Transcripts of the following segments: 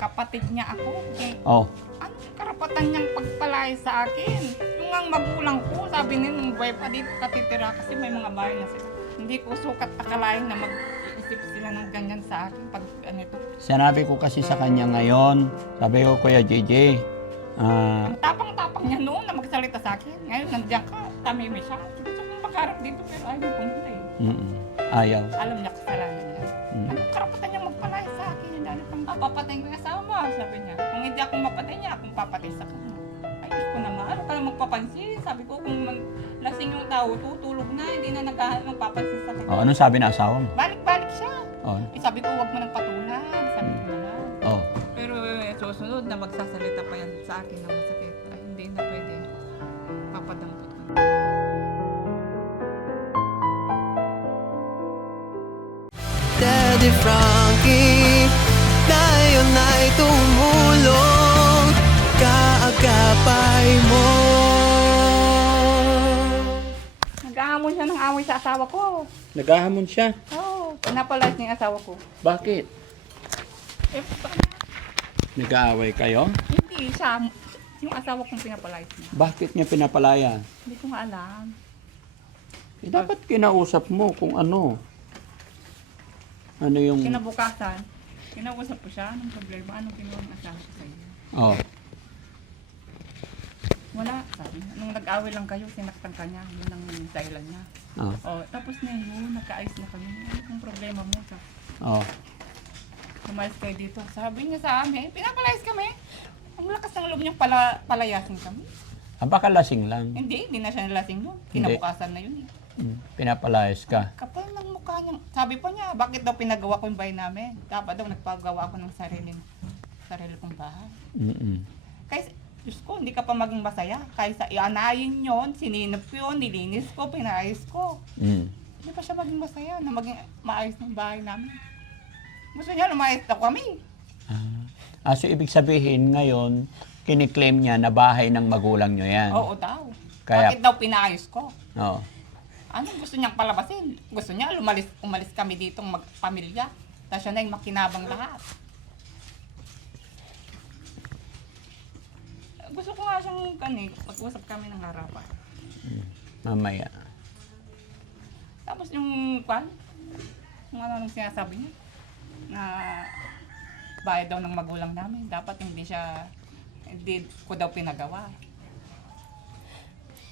kapatid niya ako. Eh, Oh, anong karapatan niyang pagpalay sa akin? Yung ang magulang ko, sabi niya, nung buhay pa dito katitira kasi may mga bahay na sila. Hindi ko sukat akalain na mag-isip sila ng ganyan sa akin pag ano ito. sinabi ko kasi sa kanya ngayon, sabi ko, Kuya JJ, Ang tapang-tapang niya noon na magsalita sa akin. Ngayon, nandiyan ka, tamimi siya. Gusto kong makaharap dito pero ayaw mo pumunta eh. ayaw. Alam niya kasalanan niya. Anong karapatan niya magpalay sa akin? Dahil pang papatayin ko yung asawa mo, sabi niya. Kung hindi ako mapatay niya, akong papatay sa kanya. Ay, Diyos ko naman, ano ka lang magpapansin? Sabi ko, kung lasing yung tao, tutulog na, hindi na naghahanap ng papansin sa kanya. Oh, anong sabi na asawa mo? Balik-balik siya. Oh, Eh, sabi ko, huwag mo nang patulan. Sabi ko naman. oh. Pero susunod na magsasalita pa yan sa akin na masakit. Ay, hindi na pwede. Papadampot ko. Daddy Frankie, tayo na'y tumulong, kaagapay mo. Nag-aamon siya ng away sa asawa ko. Naghahamon siya. Oo, pinapalayas niya yung asawa ko. Bakit? Eh, Nag-aaway kayo? hindi siya. Yung asawa kong pinapalayas niya. Bakit niya pinapalaya? Hindi ko nga alam. Eh, dapat kinausap mo kung ano. Ano yung... Kinabukasan, kinausap ko siya ng problema. Anong ginawa ng asawa ko sa iyo? Oh, Wala, sabi niya. Nung nag-away lang kayo, sinaktan ka niya. Yun ang dahilan niya. oh, Oh, tapos na yun, nagkaayos na kami. Ano yung problema mo? oh. Lumayas kayo dito. Sabi niya sa amin, pinapalayas kami. Ang lakas ng loob niyang palayasin kami. Baka lasing lang. Hindi na siya nalasing nun. Kinabukasan na yun eh. Pinapalayas ka. Kapal ng mukha niya. Sabi pa niya, bakit daw pinagawa ko yung bahay namin? Dapat daw nagpagawa ako ng sarili kong bahay. Kaya, Diyos ko, hindi ka pa maging masaya. Kaysa ianayin yon, sininap yun, nilinis ko, pinayos ko. Hindi pa siya maging masaya na maging maayos ng bahay namin. Gusto niya lumayas daw kami. So ibig sabihin ngayon, kiniklaim niya na bahay ng magulang niyo yan. Oo daw. Kaya- Bakit daw pinayos ko? Oo. Anong gusto niyang palabasin? Gusto niya umalis kami ditong magpamilya. Tapos siya na yung makinabang lahat. Gusto ko nga siyang mag-usap kami ng harapan. Mamaya. Tapos yung nung sinasabi niya, na bayad daw ng magulang namin. Dapat hindi ko daw pinagawa.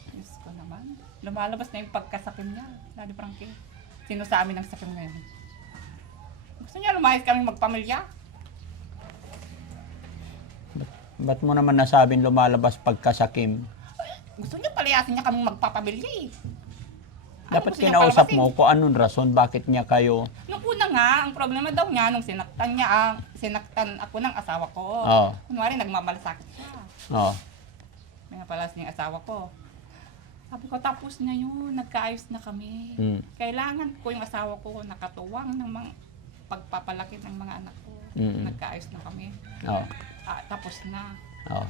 Diyos ko naman. Lumalabas na yung pagkasakim niya. Daddy Frankie. Sino sa amin ang sakim ngayon? Gusto niya lumayas kami magpamilya. Ba't mo naman nasabing lumalabas pagkasakim? Gusto niya palayasin niya kami magpapamilya eh. Dapat gusto niya kinausap palabasin? mo kung anong rason, bakit niya kayo... Nung una nga, ang problema daw niya, nung sinaktan ako ng asawa ko. Oo. Kunwari, nagmamalasakit siya. Oh, May napalas niya yung asawa ko. Sabi ko, tapos na yun, nagkaayos na kami. Kailangan ko yung asawa ko nakatuwang ng mga pagpapalaki ng mga anak ko. Nagkaayos na kami. oh, Tapos na. oh.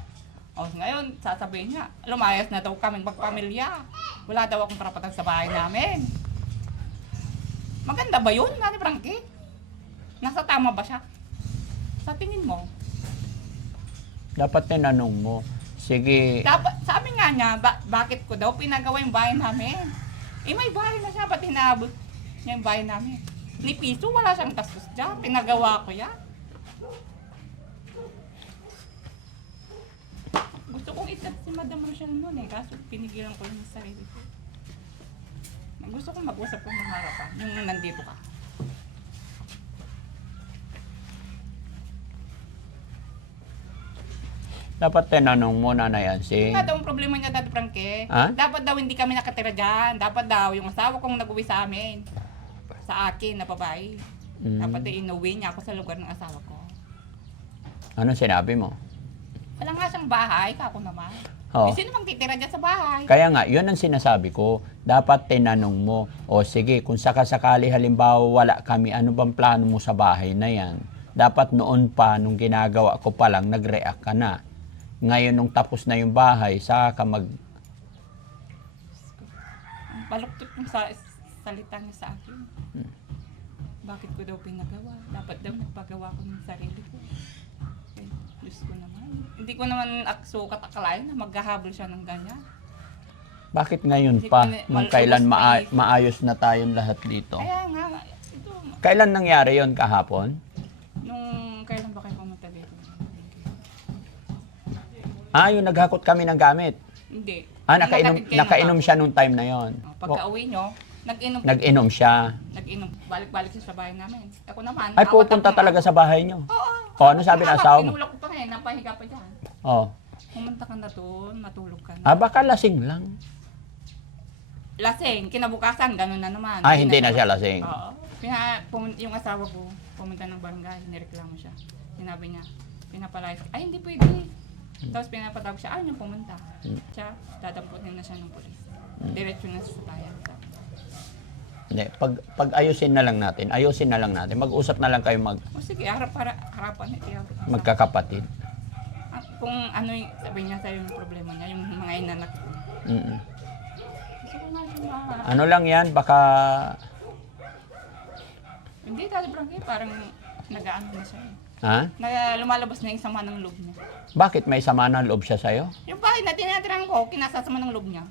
O ngayon, sasabihin niya, lumayas na daw kaming magpamilya. Wala daw akong karapatan sa bahay namin. Maganda ba yun, Nanay Frankie? Nasa tama ba siya? Sa tingin mo? Dapat tinanong mo. Sige, Dapat, sabi nga niya, bakit ko daw pinagawa yung bahay namin? Eh may bahay na siya, ba't hinabot niya yung bahay namin? Ni piso, wala siyang gastos dyan. Pinagawa ko yan. Gusto kong ikat si Madam Rochelle noon eh, kaso pinigilan ko yung sarili ko. Gusto kong mag-usap ko ng harapan, yung nandito ka. dapat tinanong mo, Nanay Ansing. Nga daw ang problema niya, Daddy Frankie. Ha? Dapat daw hindi kami nakatira dyan. Dapat daw yung asawa kong nag-uwi sa amin. Sa akin na babae. Dapat daw inuwi niya ako sa lugar ng asawa ko. Ano sinabi mo? Wala nga siyang bahay, kako naman. Oh. Eh, sino bang titira dyan sa bahay? Kaya nga, yun ang sinasabi ko. Dapat tinanong mo, o sige, kung sakasakali halimbawa wala kami, ano bang plano mo sa bahay na yan? Dapat noon pa, nung ginagawa ko pa lang, nag-react ka na. Ngayon, nung tapos na yung bahay, saka mag... Ang baluktot yung salita niya sa akin. Bakit ko daw pinagawa? Dapat daw nagpagawa ko ng sarili ko. Hindi ko naman sukat akalain na maghahabol siya ng ganyan. Bakit ngayon Hindi pa, ko nung malubos kailan pa eh. maayos na tayong lahat dito? Kaya nga, ito, Kailan nangyari yon kahapon? nung kailan ba kayo pumunta dito? Yung naghakot kami ng gamit. Hindi. Ah, Nung nakainom, nagatid kayo nakainom ng siya nung time na yon. Pagka-uwi nyo, nag-inom. Nag-inom siya. Nag-inom. Balik-balik siya sa bahay namin. Ako naman. Ay, pupunta talaga sa bahay niyo. Oo. Ano sabi ng asawa mo? Pinulak ko pa ngayon, napahiga pa dyan. Oh. Pumunta ka na doon, matulog ka na. Baka lasing lang. Lasing, kinabukasan, ganun na naman. Hindi na siya lasing. Oo. Yung asawa ko, pumunta ng barangay, nireklamo siya. Sinabi niya, pinapalayas. Ay, hindi pwede. Tapos pinapatawag siya, ayaw niyang pumunta. Siya, dadamputin na siya ng polis. Diretso na sa bayan. Hindi, pag ayusin na lang natin. Mag-usap na lang kayo O sige, harapan niya. magkakapatid. Kung ano yung sabi niya sa'yo yung problema niya, yung mga inanak ko. Mm-mm. Gusto ko nga siya Ano lang yan, baka... Hindi, Daddy Frankie, parang nag-ano na siya. Lumalabas Na yung sama ng loob niya. Bakit may sama ng loob siya sa'yo? Yung bahay na tinatirahan ko, kinasasama ng loob niya.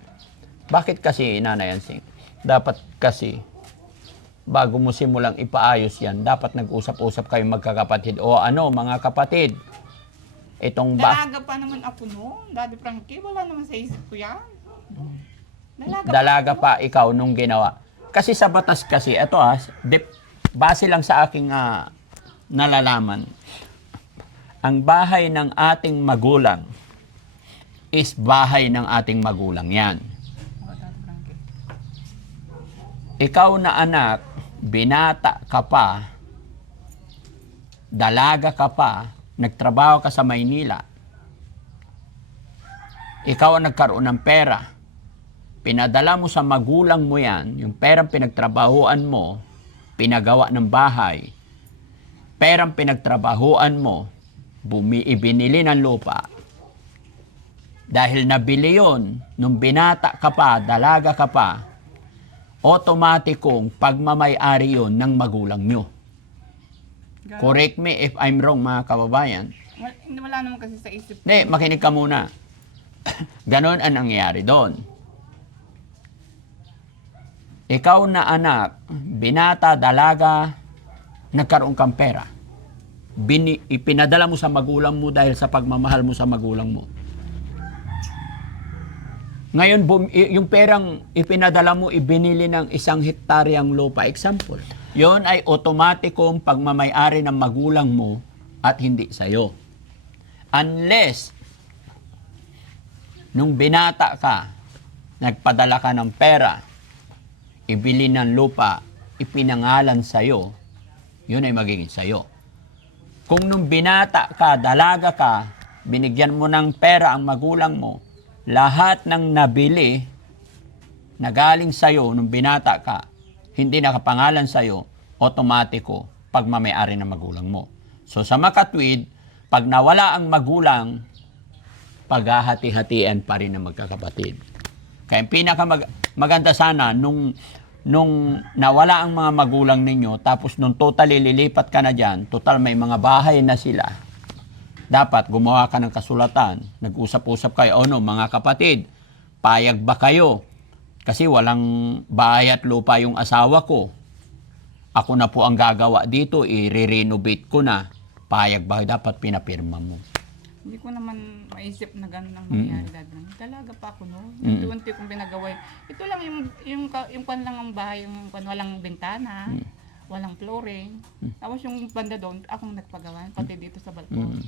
Bakit kasi, Nanay Ansing? Dapat kasi, bago mo simulang ipaayos yan, dapat nag-usap-usap kayo magkakapatid. O mga kapatid, itong Dalaga pa naman ako noon, Daddy Frankie, wala naman sa isip ko yan. Dalaga pa ikaw nung ginawa. Kasi sa batas kasi, ito base lang sa aking nalalaman, ang bahay ng ating magulang is bahay ng ating magulang yan. Oh, Daddy Frankie. Ikaw na anak, binata ka pa, dalaga ka pa, nagtrabaho ka sa Maynila, ikaw ang nagkaroon ng pera, pinadala mo sa magulang mo yan, yung perang pinagtrabahuan mo, pinagawa ng bahay, perang pinagtrabahuan mo, ibinili ng lupa, dahil nabili yun, nung binata ka pa, dalaga ka pa, otomatikong pagmamay-ari yun ng magulang nyo. Correct me if I'm wrong, mga kababayan. Wala naman kasi sa isip ko. Hindi, makinig ka muna. Ganon ang nangyayari doon. Ikaw na anak, binata, dalaga, nagkaroon kang pera. Ipinadala mo sa magulang mo dahil sa pagmamahal mo sa magulang mo. Ngayon, yung perang ipinadala mo, ibinili ng 1 hektaryang lupa. Example, yon ay otomatikong pagmamay-ari ng magulang mo at hindi sa'yo. Unless, nung binata ka, nagpadala ka ng pera, ibili ng lupa, ipinangalan sa'yo, yun ay magiging sa'yo. Kung nung binata ka, dalaga ka, binigyan mo ng pera ang magulang mo, lahat ng nabili na galing sa'yo nung binata ka, hindi nakapangalan sa'yo, otomatiko pagmamayari ng magulang mo. So sa makatwid, pag nawala ang magulang, paghahati-hatian pa rin ng magkakapatid. Kaya maganda sana nung nawala ang mga magulang ninyo, tapos nung totally lilipat ka na dyan, total may mga bahay na sila, dapat gumawa ka ng kasulatan, nag-usap-usap kayo, mga kapatid, payag ba kayo? Kasi walang bahay at lupa yung asawa ko. Ako na po ang gagawa dito, i-renovate ko na. Payag ba? Dapat pinapirma mo. Hindi ko naman maisip na gano'n ang mangyari, Daddy. Talaga pa ako noon. Unti-unti kong pinagawa. Ito lang yung kwan lang ang bahay, yung kwan, walang bintana, walang flooring. Tapos yung banda doon, akong nagpagawa, pati dito sa balkon.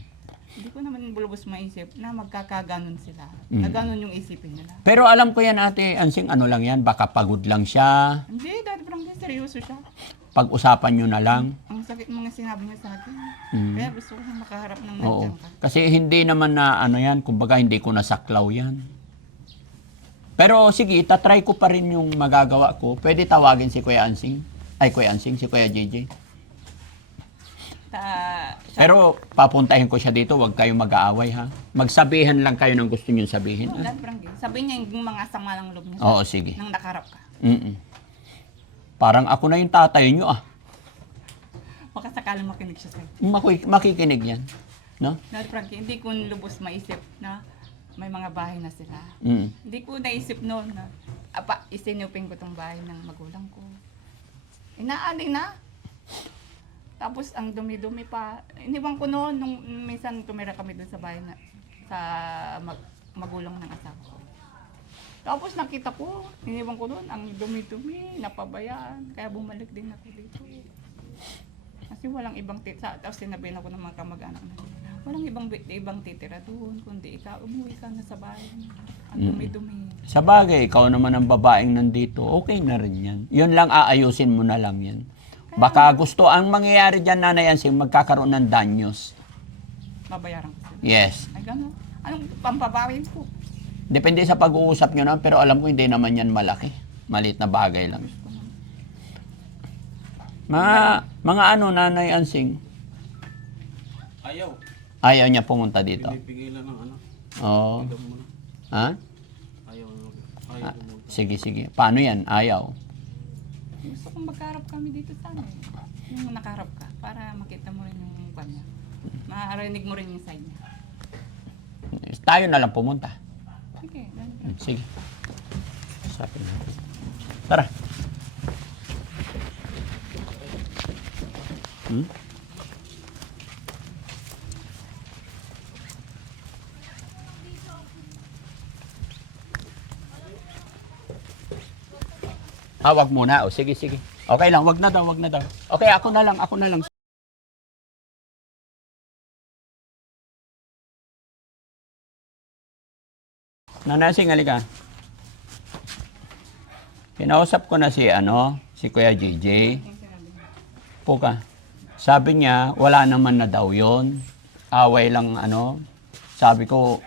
Hindi ko naman bulubos maisip na magkakaganon sila. Na ganon yung isipin nila. Pero alam ko yan, Ate Ansing, ano lang yan, baka pagod lang siya. Hindi, Daddy Frankie, seryoso siya. Pag-usapan nyo na lang. Ang sakit mga sinabi niya sa akin. Kaya gusto ko makaharap ng Oo. nandiyan ka. Kasi hindi naman na kumbaga hindi ko nasaklaw yan. Pero sige, tatry ko pa rin yung magagawa ko. Pwede tawagin si Kuya Ansing. Si Kuya JJ. Pero papuntahin ko siya dito, huwag kayong mag-aaway ha. Magsabihan lang kayo ng gusto niyo sabihin. Daddy Frankie, sabihin niya yung mga sama ng loob niya. Oo, sige. Nang nakarap ka. Parang ako na yung tatay niyo Baka sakaling makinig siya sa'yo. Makikinig yan. No? Daddy Frankie, hindi ko lubos maisip na may mga bahay na sila. Mm. Hindi ko naisip noon na isinupin ko tong bahay ng magulang ko. Inaali na. Tapos ang dumi-dumi pa. Iniwan ko noon nung minsan tumira kami doon sa bahay na sa magulang ng asawa ko. Tapos nakita ko, iniwan ko doon ang dumi-dumi, napabayaan. Kaya bumalik din ako dito. Kasi walang ibang titira. Tapos sinabihin ako ng mga kamag-anak na, walang ibang titira doon, kundi ikaw, umuwi ka na sa bahay. Ang dumi-dumi. Sa bagay, ikaw naman ang babaeng nandito, okay na rin yan. Yun lang, aayusin mo na lang yan. Baka gusto, ang mangyayari dyan, Nanay Ansing, magkakaroon ng danyos. Babayaran ko sila. Yes. Ay gano'n. Anong pampabawin ko? Depende sa pag-uusap nyo naman, pero alam ko hindi naman yan malaki. Maliit na bagay lang. Mga ano, Nanay Ansing? Ayaw. Ayaw niya pumunta dito. Pinipigilan ng ano. Oo. Ayaw mo na. Ha? Ayaw mo. Ayaw Ah, mo. sige, sige. Paano yan? Ayaw. Gusto kong magkaharap kami dito sa amin. Yung nakaharap ka, para makita mo rin yung kanya. Marinig mo rin yung side niya. Tayo na lang pumunta. Sige, ganun. Sige. Usapin natin. Tara. Hmm? Wag muna. O, sige, sige. Okay lang, wag na daw, wag na daw. Okay, ako na lang. Nanasing, halika. Kinausap ko na si Kuya JJ. Yung sinabi niya. Puka. Sabi niya, wala naman na daw yon. Away lang Sabi ko,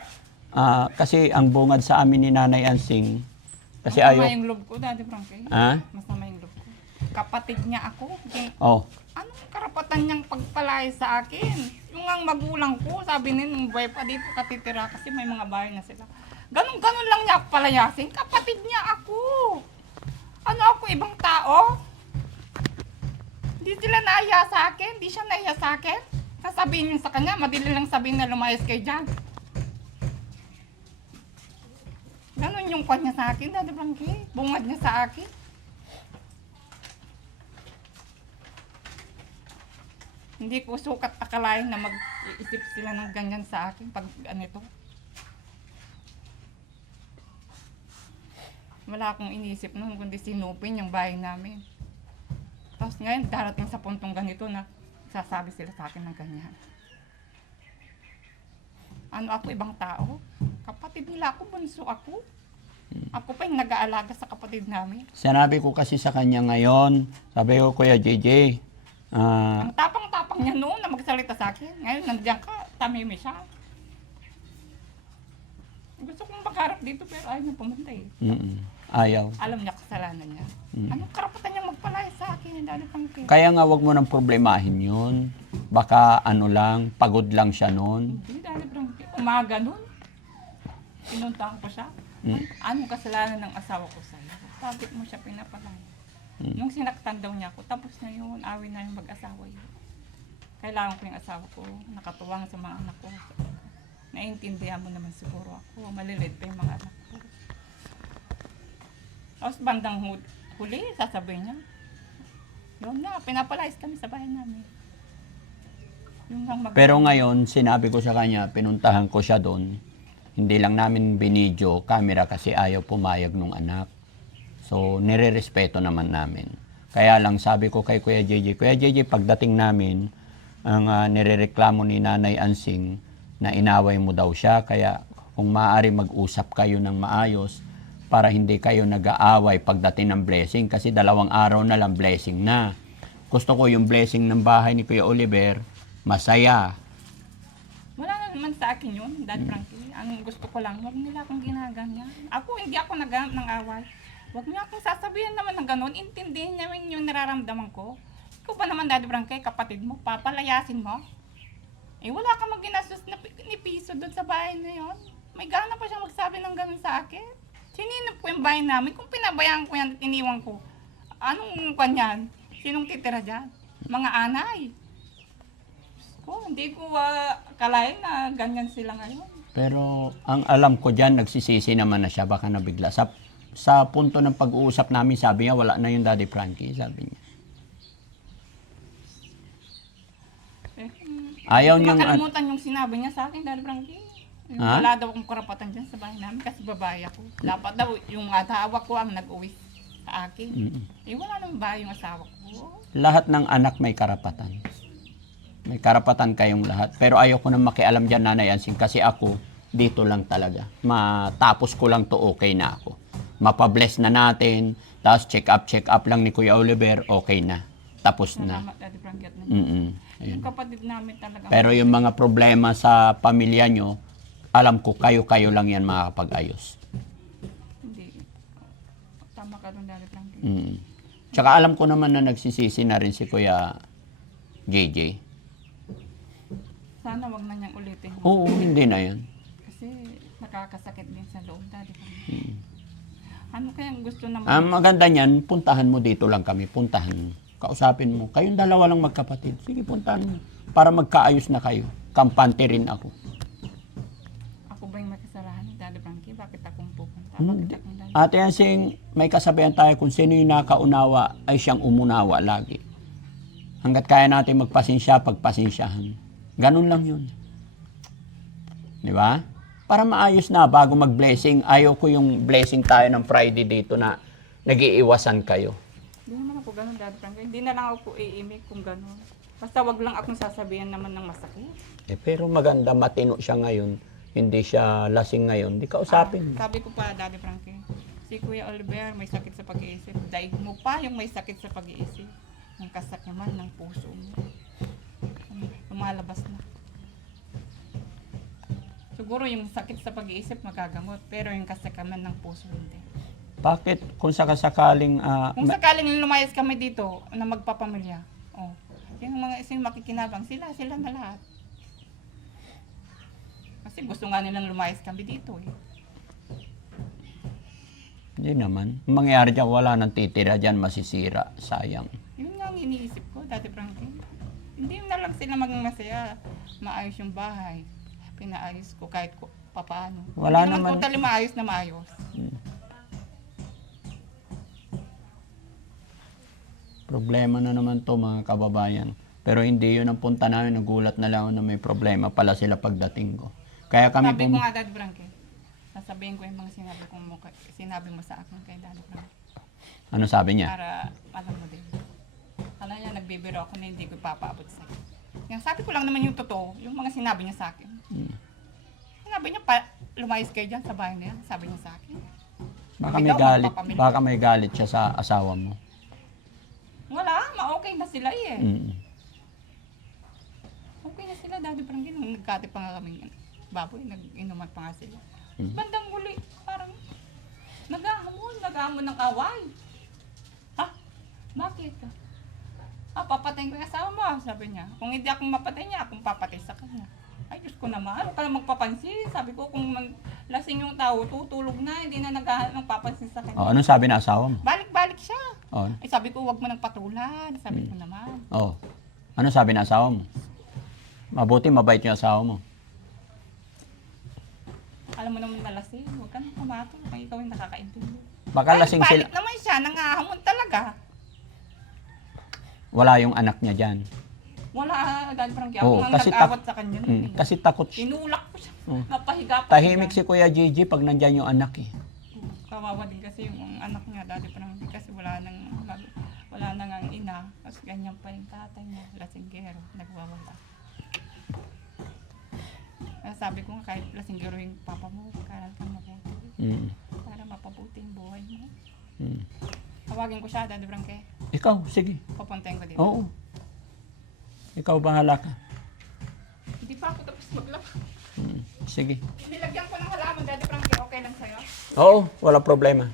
kasi ang bungad sa amin ni Nanay Ansing, kasi Masama ayaw. yung loob ko, Daddy Frankie. Ha? Masama yung loob ko. Kapatid niya ako. Oh, Anong karapatan niyang pagpalay sa akin? Yung ang magulang ko, sabi niya, nung buhay pa dito katitira kasi may mga bahay na sila. Ganon lang niya ako palayasin. Kapatid niya ako. Ano ako, ibang tao? Hindi sila naiya sa akin. Hindi siya naiya sa akin. Sasabihin niyo sa kanya, madali lang sabihin na lumayas kayo dyan. Ganon yung kanya sa akin, Daddy Frankie. Bungad niya sa akin. Hindi ko sukat akalain na mag-iisip sila ng ganyan sa akin pag ganito. Wala akong inisip noon kundi sinupin yung bahay namin. Tapos ngayon darating sa puntong ganito na sasabi sila sa akin ng ganyan. Ano ako, ibang tao? Kapatid nila ako, bunso ako. Ako pa yung nag-aalaga sa kapatid namin. sinabi ko kasi sa kanya ngayon, sabi ko, Kuya JJ, Ang tapang-tapang niya noon na magsalita sa akin. Ngayon nandiyan ka, tamimi siya. Gusto kong magharap dito pero ayaw niya pumunta eh. ayaw. Alam niya kasalanan niya. Anong karapatan niya magpalaya sa akin? Dali pang Kaya nga, wag mo nang problemahin yun. Baka pagod lang siya noon. Hindi, dali pang umaga noon. Pinuntahan ko siya. Anong kasalanan ng asawa ko sa'yo? Bakit mo siya pinapalaya? Nung sinaktan daw niya ako, tapos na yun, awin na yung mag-asawa yun. Kailangan ko yung asawa ko, nakatuwang sa mga anak ko. Naiintindihan mo naman siguro ako, maliliit pa yung mga anak ko. Tapos bandang huli, sasabihin niya, yun na, pinapalayas kami sa bahay namin. Yung lang Pero ngayon, sinabi ko sa kanya, pinuntahan ko siya doon. Hindi lang namin binidyo, camera kasi ayaw pumayag nung anak. So, nire-respeto naman namin. Kaya lang sabi ko kay Kuya JJ, pagdating namin, ang nirereklamo ni Nanay Ansing na inaway mo daw siya. Kaya kung maaari mag-usap kayo ng maayos para hindi kayo nag-aaway pagdating ng blessing. Kasi 2 araw na lang blessing na. Gusto ko yung blessing ng bahay ni Kuya Oliver, masaya. Wala na naman sa akin yun, Dad Frankie. Ang gusto ko lang, huwag nila akong ginaganyan. Ako, hindi ako naghanap ng away. Huwag niyo akong sasabihin naman ng ganun. Intindihin niyo yung nararamdaman ko. Ikaw ba naman, Daddy Frankie, kapatid mo, papalayasin mo? Eh, wala ka mag-ginastos ni piso doon sa bahay na yun. May gana pa siyang magsabi ng ganun sa akin. Sininap ko yung bahay namin. Kung pinabayaan ko yan at iniwan ko, anong kanyan? Sinong titira dyan? Mga anay. Hindi ko kalain na ganyan sila ngayon. Pero ang alam ko dyan, nagsisisi naman na siya, baka nabigla. Sa punto ng pag-uusap namin, sabi niya, wala na yung Daddy Frankie, sabi niya. Ayaw Hindi ko niyang... makalimutan yung sinabi niya sa akin, Daddy Frankie. Yung Ha? wala daw akong karapatan dyan sa bahay namin kasi babae ako. Dapat daw yung asawa ko ang nag-uwi sa akin. Wala namang bahay yung asawa ko. Lahat ng anak may karapatan. May karapatan kayong lahat. Pero ayoko nang makialam dyan, Nanay Ansing, kasi ako, dito lang talaga. Matapos ko lang to, okay na ako. Mapabless na natin, tapos check up lang ni Kuya Oliver, okay na. Tapos na. Salamat, Daddy Frankie. At Ayun. yung kapatid namin talaga. Pero yung mga problema sa pamilya nyo, alam ko, kayo lang yan makakapag-ayos. Hindi. Tama ka doon, Daddy Frankie. Tsaka alam ko naman na nagsisisi na rin si Kuya JJ. Sana wag na niyang ulitin. Oo, hindi na yan. Kasi nakakasakit din sa loob, Daddy Frankie. Ano kayang gusto naman? Ang maganda niyan, puntahan mo dito lang kami. Puntahan mo. Kausapin mo. Kayong dalawa lang magkapatid. Sige, puntahan mo. Para magkaayos na kayo. Kampante rin ako. Ako ba yung makasalahan ni Daddy Frankie? Bakit akong pupunta? Hindi. Bakit akong Daddy? Ate Yansing, may kasabihan tayo kung sino yung nakaunawa ay siyang umunawa lagi. Hanggat kaya natin magpasensya, pagpasensyahan. Ganun lang yun. Di ba? Para maayos na bago mag-blessing. Ayaw ko yung blessing tayo ng Friday dito na nag-iiwasan kayo. Hindi naman ako ganun, Daddy Frankie. Hindi na lang ako iimik kung ganun. Basta wag lang akong sasabihan naman ng masakit. Pero maganda, matino siya ngayon. Hindi siya lasing ngayon. Di kausapin. Sabi ko pa, Daddy Frankie, si Kuya Oliver may sakit sa pag-iisip. Daig mo pa yung may sakit sa pag-iisip. Ang kasak naman ng puso mo. Lumalabas na. Siguro yung sakit sa pag-iisip magagamot, pero yung kasakaman ng puso hindi. Bakit kung sakasakaling... Kung sakaling lumayas kami dito na magpapamilya, yung mga isang makikinabang, sila na lahat. Kasi gusto nga nilang lumayas kami dito eh. Hindi naman. Ang mangyayari dyan, wala nang titira dyan, masisira. Sayang. Yun nga ang iniisip ko, Daddy Frankie. Hindi na lang sila maging masaya. Maayos yung bahay. Pinaayos ko kahit papaano. Wala Hindi naman. totally maayos na maayos. Problema na naman to mga kababayan. Pero hindi yun ang punta namin. Nagulat na lang ako na may problema pala sila pagdating ko. Kaya kami Sabi ko nga, Daddy Frankie, sasabihin ko yung mga sinabi mo sa akin kay Daddy Frankie. Ano sabi niya? Para alam mo din. Alam niya, nagbibiro ako na hindi ko ipapaabot sa'yo. Yung sabi ko lang naman yung totoo, yung mga sinabi niya sa akin. Sinabi niya, lumayas kayo dyan sa bahay niya. Sabi niya sa akin. Baka Sabi may daw, galit. magpapamilya. Baka may galit siya sa asawa mo. Wala, ma-okay na sila eh. Mm. Okay na sila, Daddy Frankie. Nung nagkati pa nga kami baboy, nag-inuman pa nga sila. Bandang huli, parang nag-ahamon ng away. Ha? Bakit? Papatayin ko yung asawa mo, sabi niya. Kung hindi akong mapatay niya, akong papatay sa kanya. Ay, Diyos ko naman, ano ka lang magpapansin? Sabi ko, kung lasing yung tao, tutulog na, hindi na naghahanap ng papansin sa kanya. Anong sabi na asawa mo? Balik-balik siya. Oh. Ay, sabi ko, wag mo nang patulan. Sabi ko naman. Oh. Ano sabi na asawa mo? Mabuti, mabait yung asawa mo. Alam mo naman malasing, huwag ka nang pumatol kung ikaw yung nakakaintindi. Baka lasing sila. Balik naman siya, nangahamon talaga. Wala yung anak niya dyan. Wala, Daddy Frankie. Oo, Ako kasi nag-awat sa kanya nun eh. Kasi takot siya. Tinulak ko siya. Oo. Napahiga pa. Tahimik si Kuya Gigi pag nandyan yung anak eh. Kawawa din kasi yung anak niya, Daddy Frankie. Kasi wala nang ang ina. Kasi ganyan pa yung tatay niya. Lasinggero, nagwawala. Kaya sabi ko nga, kahit lasinggero yung papa mo, kailan kang mabuti. Mm. Para mapabuti yung buhay mo. Mm. Tawagin ko siya, Daddy Frankie. Ikaw, sige. Papuntahin ko dito. Oo. Ikaw bahala ka. Hindi pa ako tapos maglaba. Sige. Nilagyan ko ng halaman, Daddy Frankie. Okay lang sa'yo? Oo, wala problema.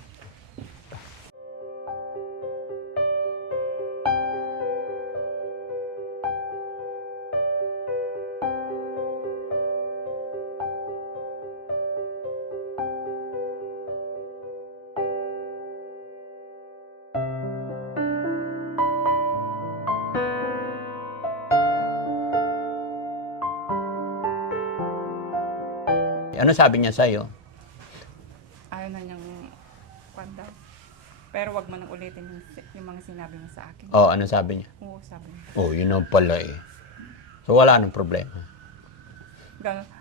dati. Ano sabi niya sa'yo? Ayaw na niyang kwanda. Pero wag mo nang ulitin yung mga sinabi mo sa akin. Oh, ano sabi niya? Oo, sabi niya. Oh, yun ang pala eh. So, wala nang problema.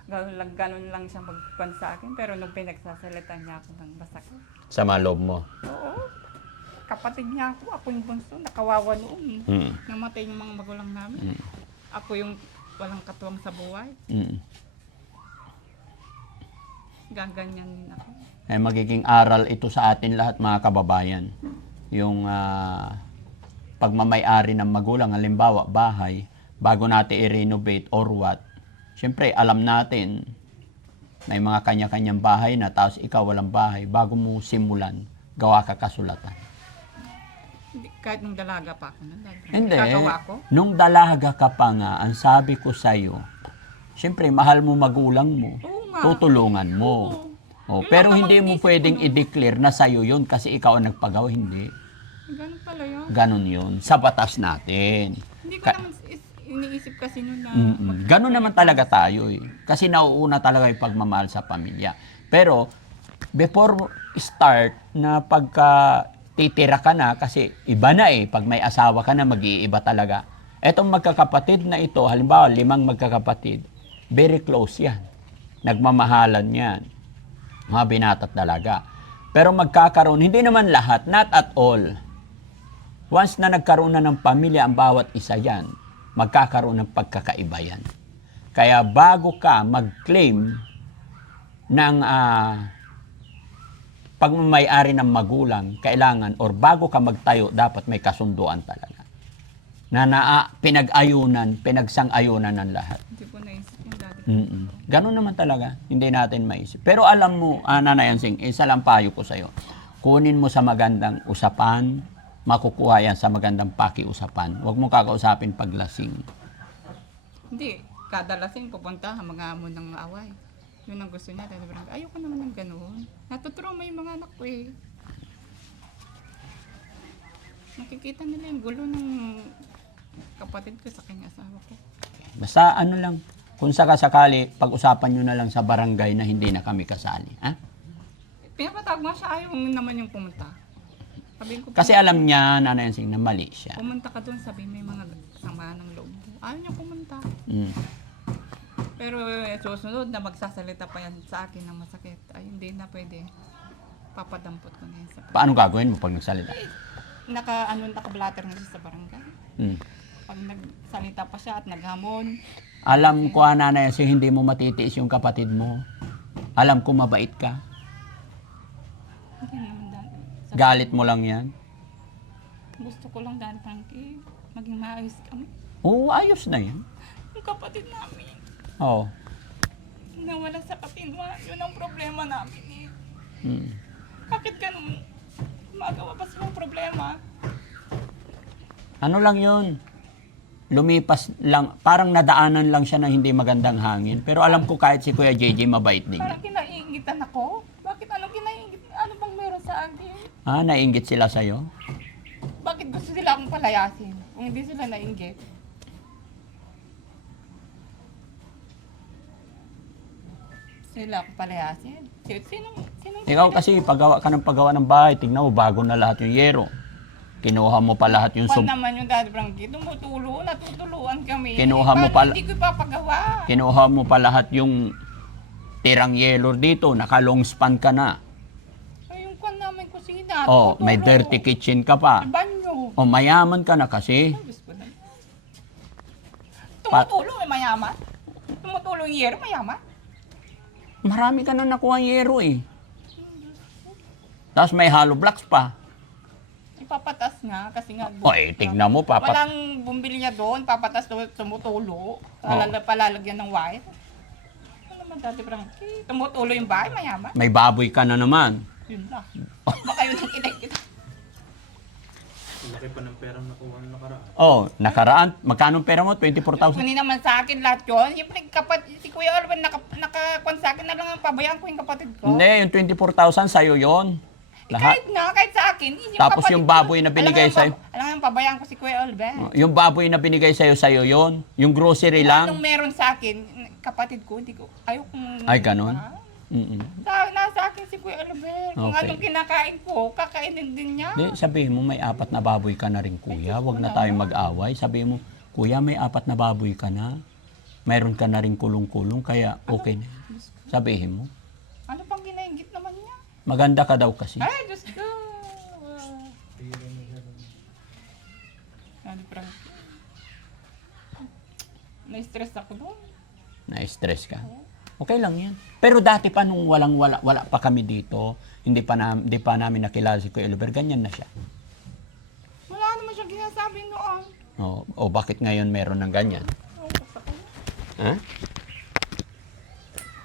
Ganun lang siya magkwan sa akin. Pero nung pinagsasalita niya ako ng masakit. Sama loob mo. Oo. Kapatid niya ako yung bunso, nakawawa noon. Namatay yung mga magulang namin. Ako yung walang katuwang sa buhay. Gaganyan din ako. Eh, magiging aral ito sa atin lahat mga kababayan. Yung pagmamay-ari ng magulang, halimbawa bahay, bago natin i-renovate or what, syempre alam natin, may mga kanya-kanyang bahay na, tapos ikaw walang bahay, bago mo simulan, gawa ka kasulatan. Kahit nung dalaga pa ako. Hindi. Gagawa ko. Nung dalaga ka pa nga, ang sabi ko sa'yo, syempre mahal mo magulang mo, Oo nga. tutulungan mo. Oh, Yun pero lang hindi naman mo inisip pwedeng ko, no? i-declare na sa'yo yun kasi ikaw ang nagpagawa, hindi. Ganun pala yun. Ganon yun. Sa batas natin. Hindi ko Ka- naman iniisip kasi nun na... Ganon naman talaga tayo eh. Kasi nauuna talaga yung pagmamahal sa pamilya. Pero, before start na pagka titira ka na, kasi iba na eh, pag may asawa ka na, mag-iiba talaga. Etong magkakapatid na ito, halimbawa 5 magkakapatid, very close yan. Nagmamahalan yan. Mga binata't dalaga. Pero magkakaroon, hindi naman lahat, not at all. Once na nagkaroon na ng pamilya ang bawat isa yan, magkakaroon ng pagkakaiba yan. Kaya bago ka mag-claim ng pagmamayari ng magulang, kailangan, or bago ka magtayo, dapat may kasunduan talaga. Na pinag-ayunan, pinagsang-ayunan ng lahat. Hindi ko naisip yung dati. Ganun naman talaga, hindi natin maisip. Pero alam mo, Nanay Ansing, isa lang payo ko sa'yo. Kunin mo sa magandang usapan, makukuha yan sa magandang pakiusapan. Huwag mo kakausapin paglasing. Hindi. Kadalasing pupunta mga amon ng away. Yun ang gusto niya. Dahil parang, ayoko naman ng gano'n. Natutrauma yung mga anak ko eh. Nakikita nila yung gulo ng kapatid ko sa kanyang asawa ko. Basta ano lang, kung sakasakali, pag-usapan nyo na lang sa barangay na hindi na kami kasali. Ha? Pinapatawag mo siya, ayaw naman yung pumunta. Sabihin ko, Kasi alam niya, Nanay Ansing, na mali siya. pumunta ka doon, sabi may mga sama ng loob. Ayaw niya pumunta. Mm. Pero susunod na magsasalita pa yan sa akin ng masakit. Ay, hindi na pwede. Papadampot ko na yan sa Paano gagawin mo pag nagsalita? Naka-blatter na siya sa barangay. Mm. Pag nagsalita pa siya at naghamon, Alam ko, Nanay Ansing, hindi mo matitiis yung kapatid mo. Alam ko, mabait ka. hindi naman dahil. Galit mo lang yan. Gusto ko lang dahil Frankie, maging maayos kami. Oo, ayos na yan. Yung kapatid namin, Oo. nawala sa kapinwa, yun ang problema namin eh. Mm. Bakit ganun? Magawa pa silang problema. Ano lang yun? Lumipas lang, parang nadaanan lang siya ng hindi magandang hangin. Pero alam ko kahit si Kuya JJ mabait din Parang yan. kinaiingitan ako. Bakit anong kinaingit? Ano bang meron sa akin? Nainggit sila sa'yo? Bakit gusto sila akong palayasin? Kung hindi sila nainggit. Sila akong palayasin. Sinong Ikaw kasi, paggawa ka ng paggawa ng bahay, tignan mo, bago na lahat yung yero. Kinuha mo pa lahat yung Pan naman yung Daddy Frankie, natutuluan kami. Kinuha mo Paano pala- hindi ko ipapagawa? Kinuha mo pa lahat yung tirang yelo dito, naka-long span ka na. Ay, yung kwan namin kusina. Oh, may tumutulo. dirty kitchen ka pa. Banyo. Oh, mayaman ka na kasi. Ay, Diyos ko na. Tumutulo, eh, mayaman. Tumutulo yung yero, mayaman. Marami ka na nakuha yero eh. Tapos may hollow blocks pa. Ipapatas nga, kasi nga... O tignan mo, Walang bumili niya doon, papatas doon, tumutulo. Palalagyan ng wire. Ano naman Daddy Frankie? Tumutulo yung bahay, mayaman. may baboy ka na naman. Yun lang. Baka yun ang kita. Ang laki pa ng perang nakuha ng nakaraan. Oh, nakaraan, magkano pera mo? 24,000? Kunin naman sa akin lahat yun. Siyempre, si Kuya Alvin, nakakwan sa akin na lang ang pabayaan ko yung kapatid ko. Hindi, yung 24,000 sa'yo yon. Lahat. Kahit sa akin. Tapos kapatid yung ko. baboy na binigay sa'yo. Alam nga yung pabayaan ko si Kuya Alvin. Yung baboy na binigay sa'yo yon. Yung grocery Anong lang. meron sa akin, kapatid ko, hindi ko, ayaw kong... Ay, ganun? Nasa akin si Kuya Albert. Kung Okay. anong kinakain ko, kakainin din niya. Di, sabihin mo, may 4 na baboy ka na rin, kuya. Huwag na tayong mag-away. Sabihin mo, kuya, may 4 na baboy ka na. Mayroon ka na rin kulong-kulong, kaya okay na. Sabihin mo. Ano pang ginaingit naman niya? Maganda ka daw kasi. Ay, Diyos ko. Ano, Frank? Na-stress ako doon. Na-stress ka. Okay lang yan. Pero dati pa nung wala pa kami dito, hindi pa namin nakilala si Kuya Albert, ganyan na siya. Wala naman siyang ginasabi noon. O bakit ngayon meron ng ganyan? Oo, basta ko. Ha?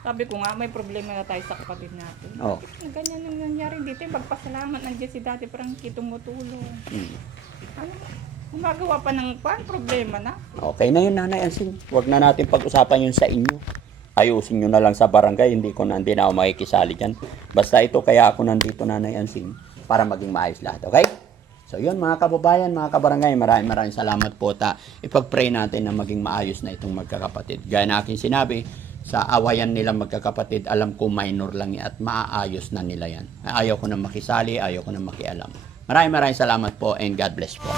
Sabi ko nga, may problema na tayo sa kapatid natin. Oo. Ganyan yung nangyari dito. Magpasalamat nandiyan si Dati Frankie tumutulong. Ano, gumagawa pa ng problema na. Okay na yun, Nanay Ansing. Huwag na natin pag-usapan yun sa inyo. Ayusin nyo na lang sa barangay, hindi na ako makikisali dyan. Basta ito, kaya ako nandito, Nanay Ansing, para maging maayos lahat, okay? So yun, mga kababayan, mga kabarangay, maraming salamat po. Ipag-pray natin na maging maayos na itong magkakapatid. Gaya na aking sinabi, sa awayan nila magkakapatid, alam ko minor lang yan at maaayos na nila yan. Ayaw ko na makisali, ayaw ko na makialam. Maraming salamat po and God bless po.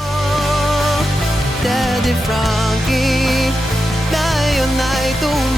Daddy Frankie, tayo na'y tumulong.